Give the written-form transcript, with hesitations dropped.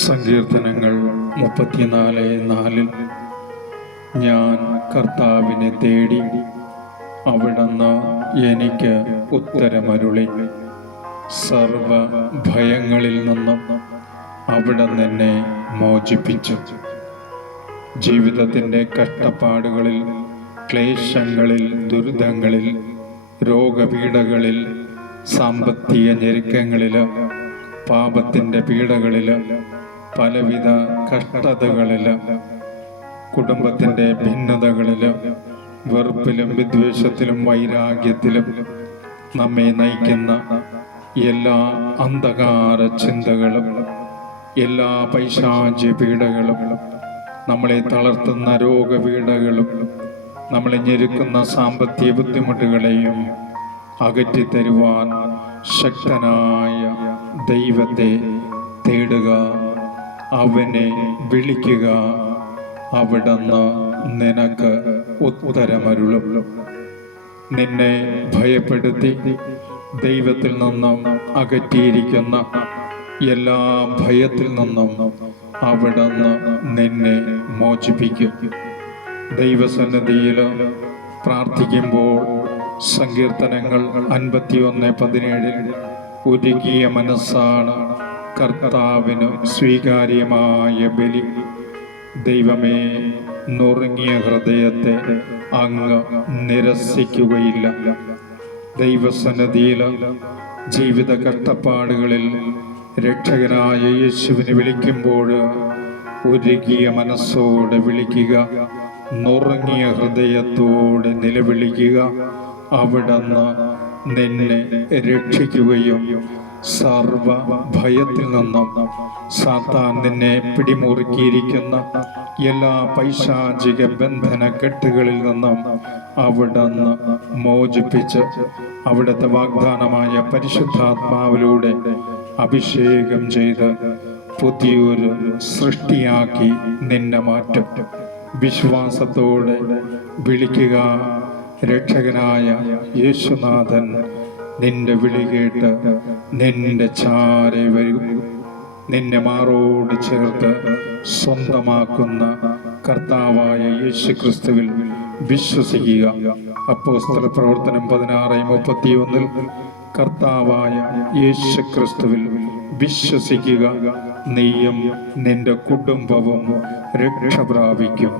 സങ്കീർത്തനങ്ങൾ 34:4 ഞാൻ കർത്താവിനെ തേടി, അവിടുന്ന് എനിക്ക് ഉത്തരമരുളി. സർവ ഭയങ്ങളിൽ നിന്നും അവിടുന്ന് എന്നെ മോചിപ്പിച്ചു. ജീവിതത്തിൻ്റെ കഷ്ടപ്പാടുകളിൽ, ക്ലേശങ്ങളിൽ, ദുരിതങ്ങളിൽ, രോഗപീഠകളിൽ, സാമ്പത്തിക ഞെരുക്കങ്ങളിൽ, പാപത്തിൻ്റെ പീഡകളിൽ, പലവിധ കഷ്ടതകളിൽ, കുടുംബത്തിൻ്റെ ഭിന്നതകളിൽ, വെറുപ്പിലും വിദ്വേഷത്തിലും വൈരാഗ്യത്തിലും നമ്മെ നയിക്കുന്ന എല്ലാ അന്ധകാര ചിന്തകളും, എല്ലാ പൈശാചിക പീഡകളും, നമ്മളെ തളർത്തുന്ന രോഗപീഡകളും, നമ്മളെ ഞെരുക്കുന്ന സാമ്പത്തിക ബുദ്ധിമുട്ടുകളെയും അകറ്റിത്തരുവാൻ ശക്തനായ ദൈവത്തെ തേടുക, അവനെ വിളിക്കുക. അവിടുന്ന് നിനക്ക് ഉത്തരമരുളും. നിന്നെ ഭയപ്പെടുത്തി ദൈവത്തിൽ നിന്നും അകറ്റിയിരിക്കുന്ന എല്ലാ ഭയത്തിൽ നിന്നും അവിടുന്ന് നിന്നെ മോചിപ്പിക്കും. ദൈവസന്നിധിയിൽ പ്രാർത്ഥിക്കുമ്പോൾ സങ്കീർത്തനങ്ങൾ 51:17 ഒരുക്കിയ മനസ്സാണ് കർത്താവിന് സ്വീകാര്യമായ ബലി. ദൈവമേ, നുറുങ്ങിയ ഹൃദയത്തെ അങ്ങ് നിരസിക്കുകയില്ല. ദൈവസന്നിധിയിൽ ജീവിത കഷ്ടപ്പാടുകളിൽ രക്ഷകനായ യേശുവിനെ വിളിക്കുമ്പോൾ ഒരുക്കിയ മനസ്സോടെ വിളിക്കുക, നുറുങ്ങിയ ഹൃദയത്തോടെ നിലവിളിക്കുക. അവിടുന്ന് നിന്നെ രക്ഷിക്കുകയും സർവ ഭയത്തിൽ നിന്നും, സാത്താൻ നിന്നെ പിടിമുറുക്കിയിരിക്കുന്ന എല്ലാ പൈശാചിക ബന്ധന കെട്ടുകളിൽ നിന്നും അവിടുന്ന് മോചിപ്പിച്ച് അവിടുത്തെ വാഗ്ദാനമായ പരിശുദ്ധാത്മാവിലൂടെ അഭിഷേകം ചെയ്ത് പുതിയൊരു സൃഷ്ടിയാക്കി നിന്നെ മാറ്റും. വിശ്വാസത്തോടെ വിളിക്കുക. രക്ഷകനായ യേശുനാഥൻ നിന്റെ വിളി കേട്ട് നിന്റെ ചാരെ വരും. നിന്നെ മാറോട് ചേർത്ത് സ്വന്തമാക്കുന്ന കർത്താവായ യേശു ക്രിസ്തുവിൽ വിശ്വസിക്കുക. അപ്പോസ്തല പ്രവർത്തനം 16:31 കർത്താവായ യേശു ക്രിസ്തുവിൽ വിശ്വസിക്കുക, നീയും നിന്റെ കുടുംബവും രക്ഷ പ്രാപിക്കും.